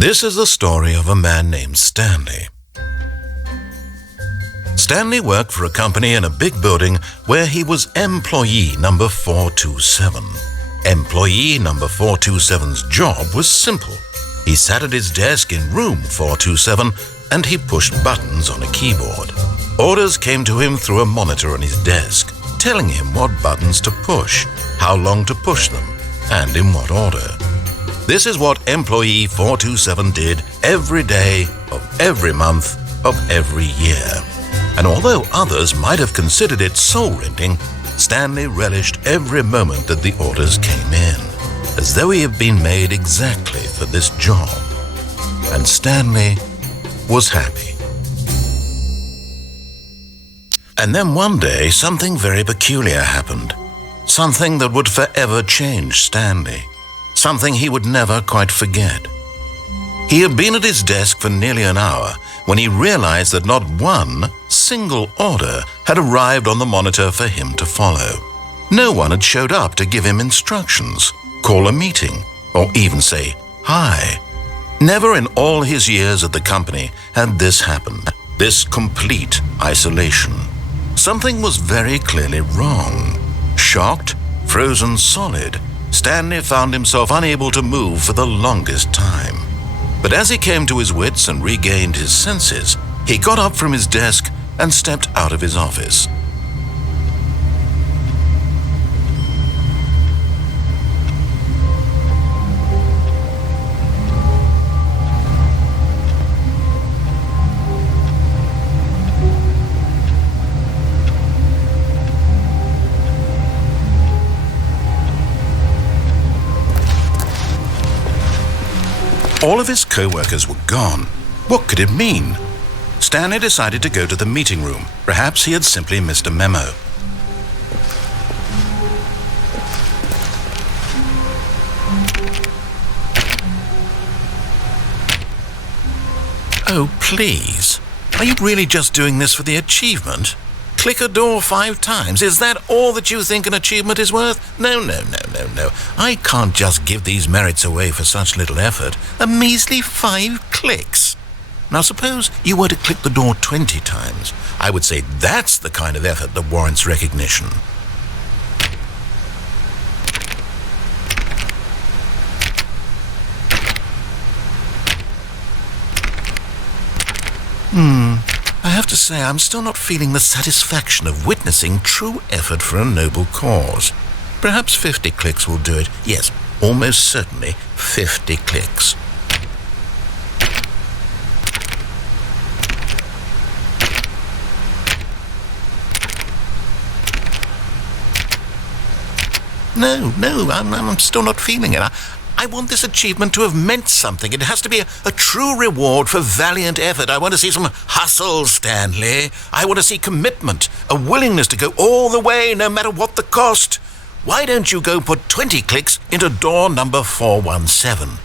This is the story of a man named Stanley. Stanley worked for a company in a big building where he was employee number 427. Employee number 427's job was simple. He sat at his desk in room 427 and he pushed buttons on a keyboard. Orders came to him through a monitor on his desk, telling him what buttons to push, how long to push them, and in what order. This is what employee 427 did every day of every month of every year. And although others might have considered it soul-rending, Stanley relished every moment that the orders came in, as though he had been made exactly for this job. And Stanley was happy. And then one day, something very peculiar happened. Something that would forever change Stanley. Something he would never quite forget. He had been at his desk for nearly an hour when he realized that not one single order had arrived on the monitor for him to follow. No one had showed up to give him instructions, call a meeting, or even say hi. Never in all his years at the company had this happened, this complete isolation. Something was very clearly wrong. Shocked, frozen solid, Stanley found himself unable to move for the longest time. But as he came to his wits and regained his senses, he got up from his desk and stepped out of his office. All of his co-workers were gone. What could it mean? Stanley decided to go to the meeting room. Perhaps he had simply missed a memo. Oh, please. Are you really just doing this for the achievement? Click a door 5 times. Is that all that you think an achievement is worth? No. I can't just give these merits away for such little effort. A measly 5 clicks. Now suppose you were to click the door 20 times. I would say that's the kind of effort that warrants recognition. I have to say I'm still not feeling the satisfaction of witnessing true effort for a noble cause. Perhaps 50 clicks will do it. Yes, almost certainly 50 clicks. No, I'm still not feeling it. I want this achievement to have meant something. It has to be a true reward for valiant effort. I want to see some hustle, Stanley. I want to see commitment, a willingness to go all the way, no matter what the cost. Why don't you go put 20 clicks into door number 417?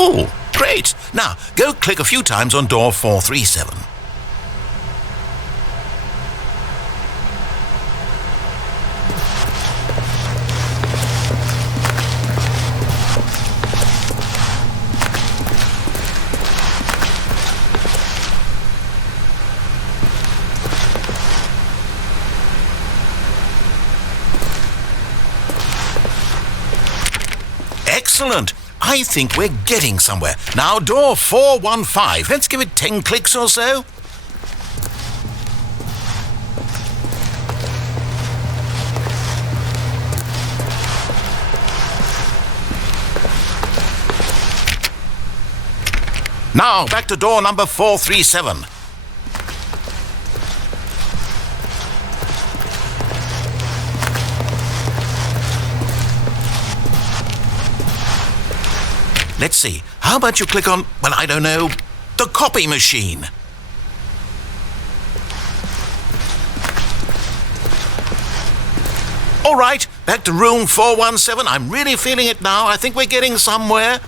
Oh, great. Now, go click a few times on door 437. Excellent. I think we're getting somewhere. Now, door 415. Let's give it 10 clicks or so. Now, back to door number 437. Let's see. How about you click on, well, I don't know, the copy machine? All right, back to room 417. I'm really feeling it now. I think we're getting somewhere.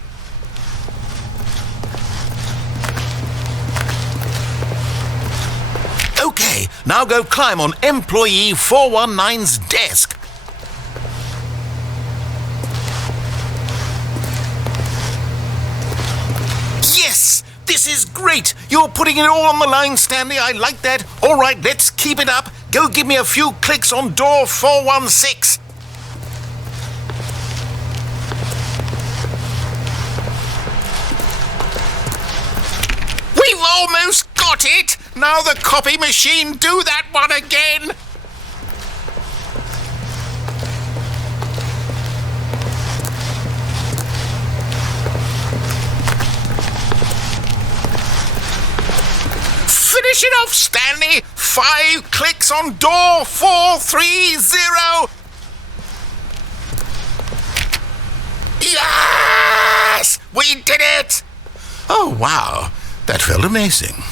Okay, now go climb on employee 419's desk. Yes! This is great! You're putting it all on the line, Stanley. I like that. All right, let's keep it up. Go give me a few clicks on door 416. We've almost got it! Now the copy machine, do that one again! Finish it off, Stanley! 5 clicks on door 430! Yes! We did it! Oh, wow. That felt amazing.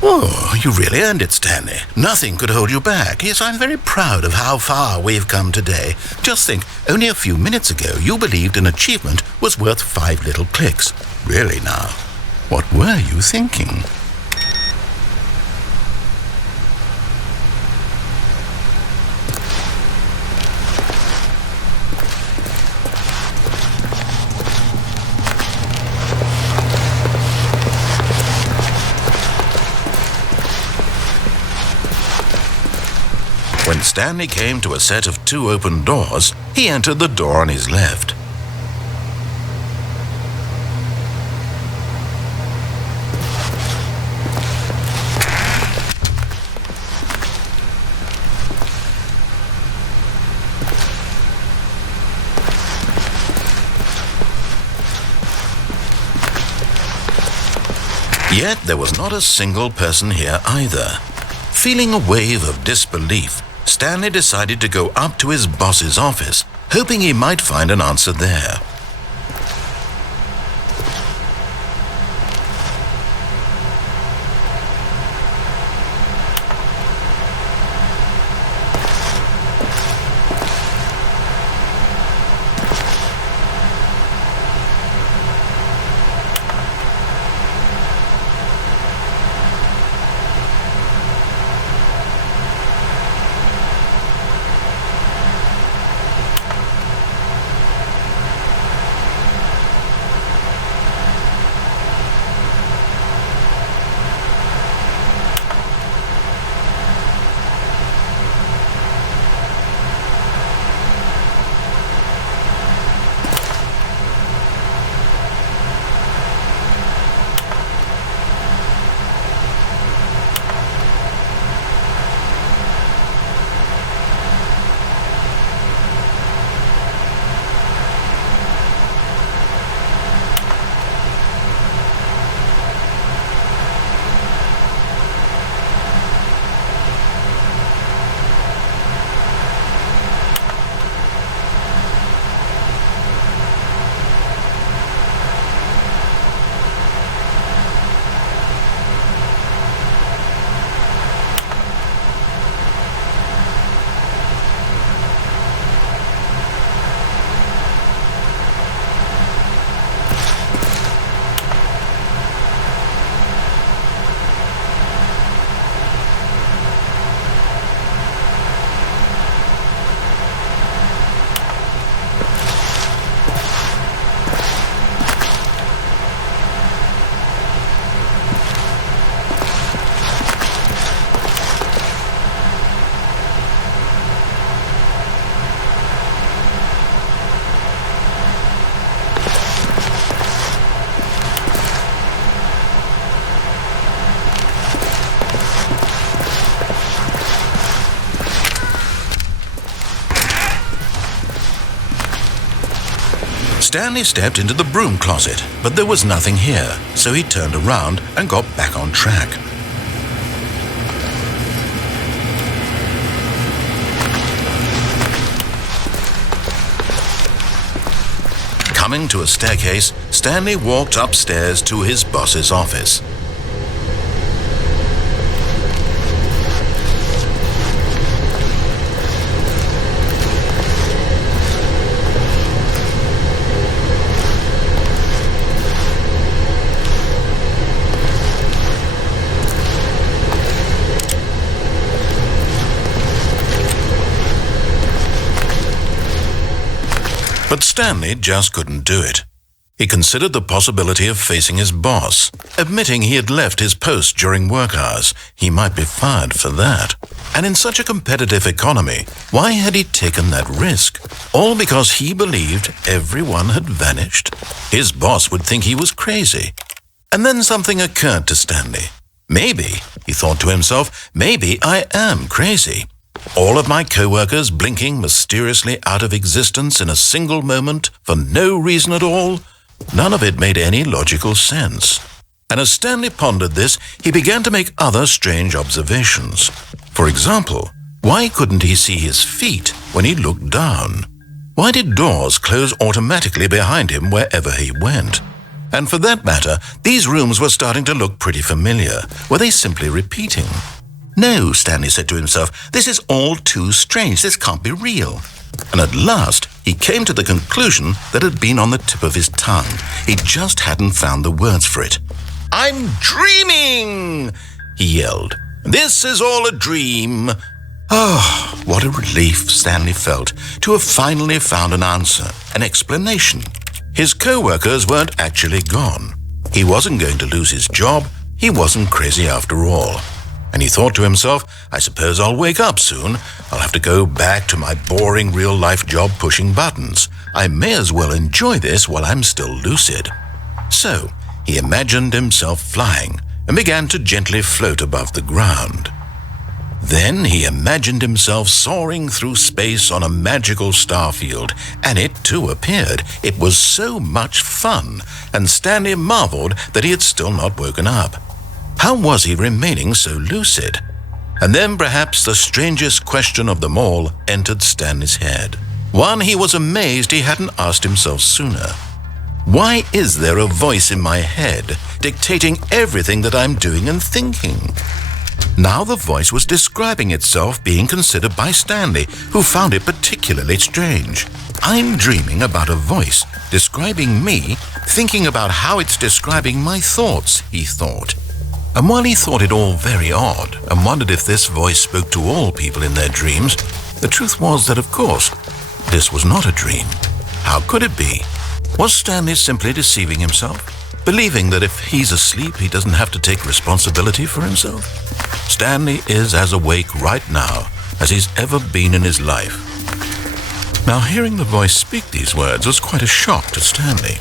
Oh, you really earned it, Stanley. Nothing could hold you back. Yes, I'm very proud of how far we've come today. Just think, only a few minutes ago you believed an achievement was worth 5 little clicks. Really now, what were you thinking? When Stanley came to a set of 2 open doors, he entered the door on his left. Yet there was not a single person here either. Feeling a wave of disbelief, Stanley decided to go up to his boss's office, hoping he might find an answer there. Stanley stepped into the broom closet, but there was nothing here, so he turned around and got back on track. Coming to a staircase, Stanley walked upstairs to his boss's office. But Stanley just couldn't do it. He considered the possibility of facing his boss, admitting he had left his post during work hours. He might be fired for that. And in such a competitive economy, why had he taken that risk? All because he believed everyone had vanished? His boss would think he was crazy. And then something occurred to Stanley. Maybe, he thought to himself, maybe I am crazy. All of my co-workers blinking mysteriously out of existence in a single moment for no reason at all. None of it made any logical sense. And as Stanley pondered this, he began to make other strange observations. For example, why couldn't he see his feet when he looked down? Why did doors close automatically behind him wherever he went? And for that matter, these rooms were starting to look pretty familiar. Were they simply repeating? No, Stanley said to himself, this is all too strange. This can't be real. And at last, he came to the conclusion that had been on the tip of his tongue. He just hadn't found the words for it. "I'm dreaming!" he yelled. "This is all a dream." Oh, what a relief Stanley felt to have finally found an answer, an explanation. His co-workers weren't actually gone. He wasn't going to lose his job. He wasn't crazy after all. And he thought to himself, I suppose I'll wake up soon. I'll have to go back to my boring real-life job pushing buttons. I may as well enjoy this while I'm still lucid. So, he imagined himself flying and began to gently float above the ground. Then he imagined himself soaring through space on a magical starfield, and it too appeared. It was so much fun, and Stanley marveled that he had still not woken up. How was he remaining so lucid? And then perhaps the strangest question of them all entered Stanley's head. One he was amazed he hadn't asked himself sooner. Why is there a voice in my head dictating everything that I'm doing and thinking? Now the voice was describing itself being considered by Stanley, who found it particularly strange. I'm dreaming about a voice describing me, thinking about how it's describing my thoughts, he thought. And while he thought it all very odd and wondered if this voice spoke to all people in their dreams, the truth was that, of course, this was not a dream. How could it be? Was Stanley simply deceiving himself, believing that if he's asleep, he doesn't have to take responsibility for himself? Stanley is as awake right now as he's ever been in his life. Now, hearing the voice speak these words was quite a shock to Stanley.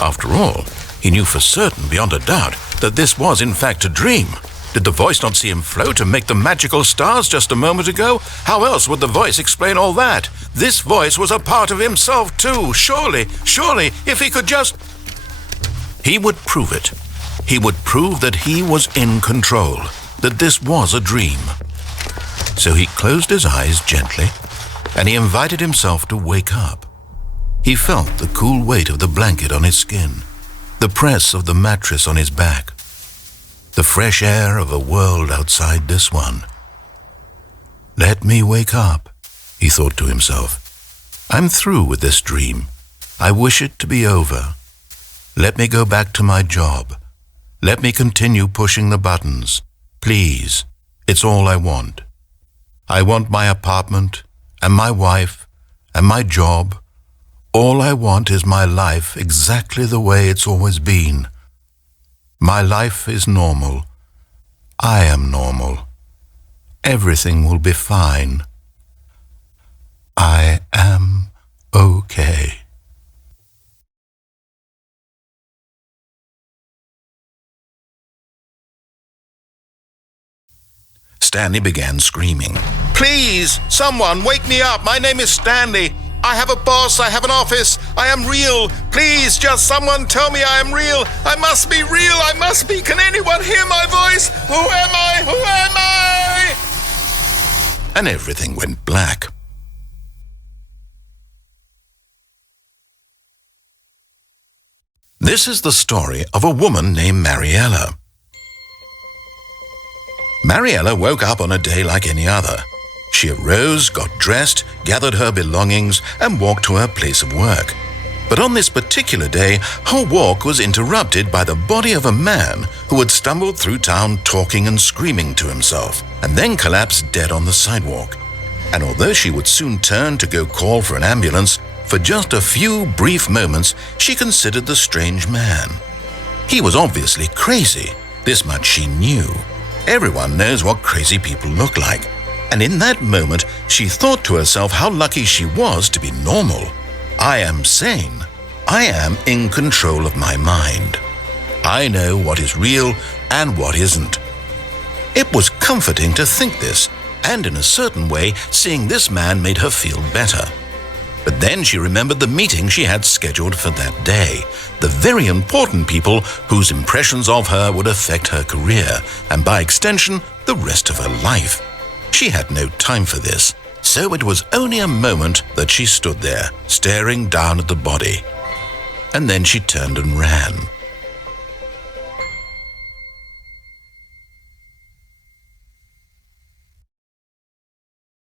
After all, he knew for certain, beyond a doubt, that this was in fact a dream. Did the voice not see him float and make the magical stars just a moment ago? How else would the voice explain all that? This voice was a part of himself too. Surely, if he could just... He would prove it. He would prove that he was in control, that this was a dream. So he closed his eyes gently, and he invited himself to wake up. He felt the cool weight of the blanket on his skin, the press of the mattress on his back, the fresh air of a world outside this one. Let me wake up, he thought to himself. I'm through with this dream. I wish it to be over. Let me go back to my job. Let me continue pushing the buttons. Please, it's all I want. I want my apartment and my wife and my job. All I want is my life exactly the way it's always been. My life is normal. I am normal. Everything will be fine. I am okay. Stanley began screaming. Please, someone, wake me up. My name is Stanley. I have a boss, I have an office, I am real. Please, just someone tell me I am real. I must be real, I must be. Can anyone hear my voice? Who am I? Who am I? And everything went black. This is the story of a woman named Mariella. Mariella woke up on a day like any other. She arose, got dressed, gathered her belongings, and walked to her place of work. But on this particular day, her walk was interrupted by the body of a man who had stumbled through town talking and screaming to himself, and then collapsed dead on the sidewalk. And although she would soon turn to go call for an ambulance, For just a few brief moments, she considered the strange man. He was obviously crazy. This much she knew. Everyone knows what crazy people look like. And in that moment, she thought to herself how lucky she was to be normal. I am sane. I am in control of my mind. I know what is real and what isn't. It was comforting to think this, and in a certain way, seeing this man made her feel better. But then she remembered the meeting she had scheduled for that day, the very important people whose impressions of her would affect her career, and by extension, the rest of her life. She had no time for this, so it was only a moment that she stood there, staring down at the body. And then she turned and ran.